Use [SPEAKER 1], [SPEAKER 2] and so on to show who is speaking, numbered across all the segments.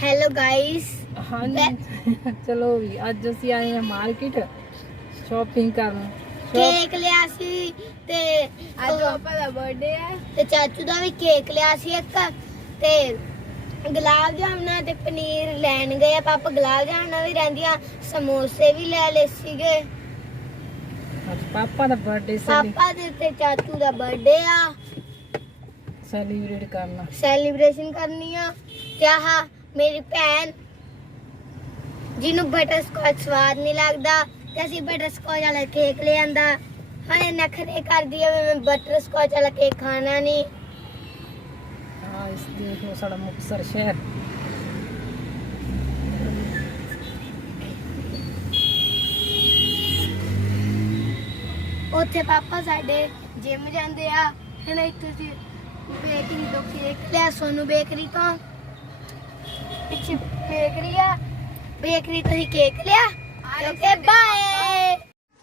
[SPEAKER 1] Hello guys.
[SPEAKER 2] हाँ जी चलो भी ਅੱਜ ਅਸੀਂ ਆਏ ਹਾਂ ਮਾਰਕੀਟ ਸ਼ਾਪਿੰਗ ਕਰਨ।
[SPEAKER 1] केक लिया सी ते
[SPEAKER 2] ਅੱਜ ਪਾਪਾ ਦਾ ਬਰਥਡੇ ਹੈ
[SPEAKER 1] ਤੇ ਚਾਚੂ ਦਾ ਵੀ ਕੇਕ ਲਿਆ ਸੀ ਇੱਕ ਤੇ ਗੁਲਾਬ ਜਾਮਨਾ ਤੇ ਪਨੀਰ ਲੈਣ ਗਏ ਆ ਪਾਪਾ। ਗੁਲਾਬ ਜਾਮਨਾ ਵੀ ਰਹਿੰਦੀਆਂ, ਸਮੋਸੇ ਵੀ ਲੈ ਲਏ ਸੀਗੇ।
[SPEAKER 2] ਅੱਜ ਪਾਪਾ ਦਾ ਬਰਥਡੇ
[SPEAKER 1] ਪਾਪਾ ਦੇ ਤੇ ਚਾਚੂ ਦਾ ਬਰਥਡੇ ਆ,
[SPEAKER 2] ਸੈਲੀਬ੍ਰੇਟ ਕਰਨਾ,
[SPEAKER 1] ਸੈਲੀਬ੍ਰੇਸ਼ਨ ਕਰਨੀ ਆ। ਤੇ ਆਹ ਮੇਰੀ ਭੈਣ ਜਿਹਨੂੰ ਬਟਰ ਸਕॉच ਸਵਾਦ ਨਹੀਂ ਲੱਗਦਾ ਤੇ ਅਸੀਂ ਬਟਰ ਸਕॉच ਵਾਲਾ ਕੇਕ ਲੈ ਆਂਦਾ। ਹਾਂ ਨਖਰੇ ਕਰਦੀ ਆ ਮੈਂ ਬਟਰ ਸਕॉच ਵਾਲਾ ਕੇਕ ਖਾਣਾ ਨਹੀਂ।
[SPEAKER 2] ਹਾਂ ਇਸ ਦੇਖੋ ਸਾਡਾ ਮੁਕਤਸਰ ਸ਼ਹਿਰ।
[SPEAKER 1] ਉੱਥੇ ਪਾਪਾ ਸਾਡੇ ਜਿਮ ਜਾਂਦੇ ਆ। ਹੁਣ ਇੱਥੇ ਜੀ ਬੇਕਰੀ ਤੋਂ ਕੇਕ ਲਿਆ ਸੋਨੂ ਬੇਕਰੀ ਤੋਂ। ਪਿੱਛੇ ਬੇਕਰੀ ਆ, ਬੇਕਰੀ ਤੋਂ ਹੀ ਕੇਕ ਲਿਆ। Okay bye.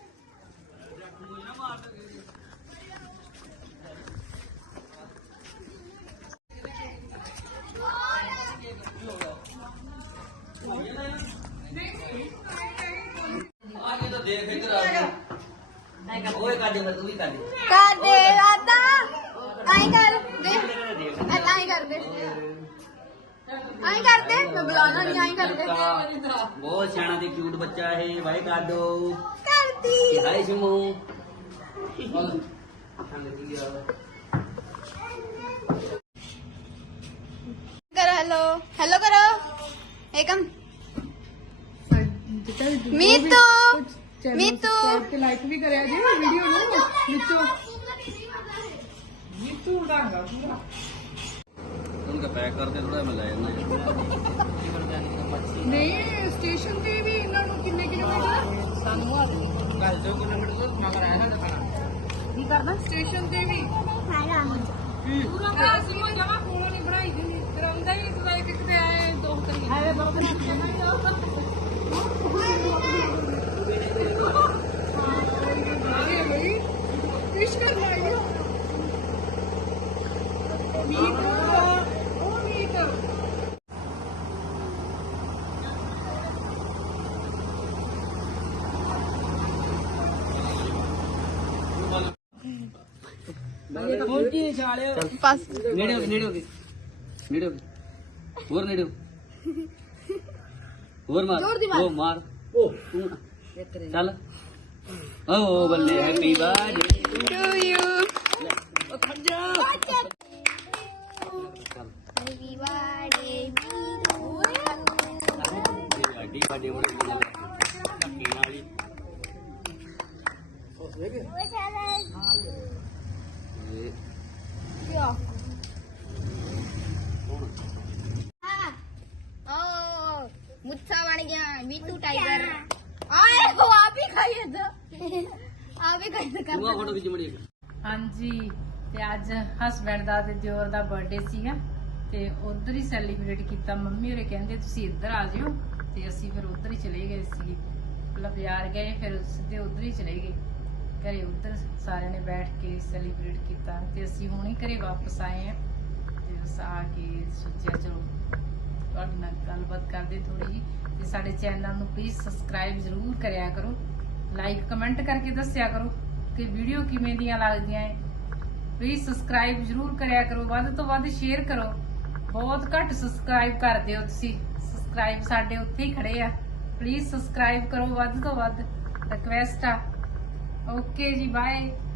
[SPEAKER 3] देख इधर आ ओए कर दे तू भी कर दे
[SPEAKER 1] ਕਰ ਦੇ ਦਾਦਾ ਆਈ ਕਰ ਦੇ ਆਈ ਕਰ ਦੇ ਆਈ ਕਰ ਦੇ ਮੈਂ ਬੁਲਾਣਾ ਨਹੀਂ ਆਈ ਕਰ ਦੇ।
[SPEAKER 3] बहुत सियाना ते क्यूट बच्चा है भाई कर दो
[SPEAKER 1] ਕਰਦੀ
[SPEAKER 3] हाय शिमू
[SPEAKER 1] करो हेलो हेलो करो एकम मीतू मीतू
[SPEAKER 2] ਲਾਈਕ ਵੀ ਕਰਿਆ ਜੀ ਵੀਡੀਓ ਨੂੰ ਵਿੱਚੋਂ ਨੀਤੂ ਉਡਾਂਗਾ ਪੂਰਾ।
[SPEAKER 3] उनका पैक कर दे थोड़ा मैं ले जाना
[SPEAKER 2] ਨਹੀਂ ਸਟੇਸ਼ਨ ਤੇ ਵੀ ਇਹਨਾਂ ਨੂੰ ਕਿੰਨੇ ਕਿਲੋਮੀਟਰ ਸਾਨੂੰ ਆ
[SPEAKER 3] 2 किलोमीटर से मगर आया था खाना
[SPEAKER 2] ਕੀ ਕਰਨਾ ਸਟੇਸ਼ਨ ਤੇ ਵੀ ਪੂਰਾ ਅਸੀਂ ਉਹ ਜਮਾ ਕੋਲੋਂ ਨਹੀਂ ਬਣਾਈ ਦਿੰਦੀ ਕਰਾਉਂਦਾ ਹੀ ਲਾਈਕ ਕਿਤੇ ਆਏ ਦੋ ਕਰੀ ਹਾਏ
[SPEAKER 1] बस
[SPEAKER 3] नेड़े हो गए और नेड़े हो और मार
[SPEAKER 1] जोर दी मार।
[SPEAKER 3] ओ मार ओ तू चल ओ बल्ले हैप्पी बर्थडे
[SPEAKER 1] टू यू
[SPEAKER 3] ओ खड़ जा
[SPEAKER 1] हैप्पी बर्थडे
[SPEAKER 3] गाड़ी गाड़ी बड़े धक्के वाली
[SPEAKER 1] मुच्छा बन गया मीतू टाइगर। आए वो आप ही खाइए तो आप ही खाइए
[SPEAKER 3] तू आ फोटो खिंच मड़ी
[SPEAKER 2] ਹਾਂਜੀ ਤੇ ਅੱਜ ਹਸਬੈਂਡ ਦਾ ਤੇ ਦਿਓਰ ਦਾ ਬਰਥਡੇ ਸੀਗਾ ਤੇ ਉਧਰ ਹੀ ਸੈਲੀਬ੍ਰੇਟ ਕੀਤਾ। ਮੰਮੀ ਹੋਰੇ ਕਹਿੰਦੇ ਤੁਸੀਂ ਇੱਧਰ ਆ ਜਿਓ ਤੇ ਅਸੀਂ ਫਿਰ ਉਧਰ ਹੀ ਚਲੇ ਗਏ ਸੀ। ਪਹਿਲਾਂ ਬਾਜ਼ਾਰ ਗਏ ਫਿਰ ਸਿੱਧੇ ਉਧਰ ਹੀ ਚਲੇ ਗਏ ਘਰੇ। ਉਧਰ ਸਾਰਿਆਂ ਨੇ ਬੈਠ ਕੇ ਸੈਲੀਬ੍ਰੇਟ ਕੀਤਾ ਤੇ ਅਸੀਂ ਹੁਣ ਹੀ ਘਰੇ ਵਾਪਸ ਆਏ ਆ ਤੇ ਬਸ ਆ ਕੇ ਸੋਚਿਆ ਚਲੋ ਤੁਹਾਡੇ ਨਾਲ ਗੱਲਬਾਤ ਕਰਦੇ ਥੋੜੀ ਜੀ। ਤੇ ਸਾਡੇ ਚੈਨਲ ਨੂੰ ਪਲੀਜ਼ ਸਬਸਕ੍ਰਾਈਬ ਜ਼ਰੂਰ ਕਰਿਆ ਕਰੋ, ਲਾਈਕ ਕਮੈਂਟ ਕਰਕੇ ਦੱਸਿਆ ਕਰੋ ਕਿ ਵੀਡੀਓ ਕਿਵੇਂ ਦੀਆਂ ਲੱਗਦੀਆਂ ਹੈ। ਪਲੀਜ਼ ਸਬਸਕ੍ਰਾਈਬ ਜ਼ਰੂਰ ਕਰਿਆ ਕਰੋ, ਵੱਧ ਤੋਂ ਵੱਧ ਸ਼ੇਅਰ ਕਰੋ। ਬਹੁਤ ਘੱਟ ਸਬਸਕ੍ਰਾਈਬ ਕਰਦੇ ਹੋ ਤੁਸੀਂ, ਸਬਸਕ੍ਰਾਈਬ ਸਾਡੇ ਉੱਥੇ ਹੀ ਖੜੇ ਆ। ਪਲੀਜ਼ ਸਬਸਕ੍ਰਾਈਬ ਕਰੋ ਵੱਧ ਤੋਂ ਵੱਧ, ਰਿਕਵੈਸਟ ਆ। ਓਕੇ ਜੀ ਬਾਏ।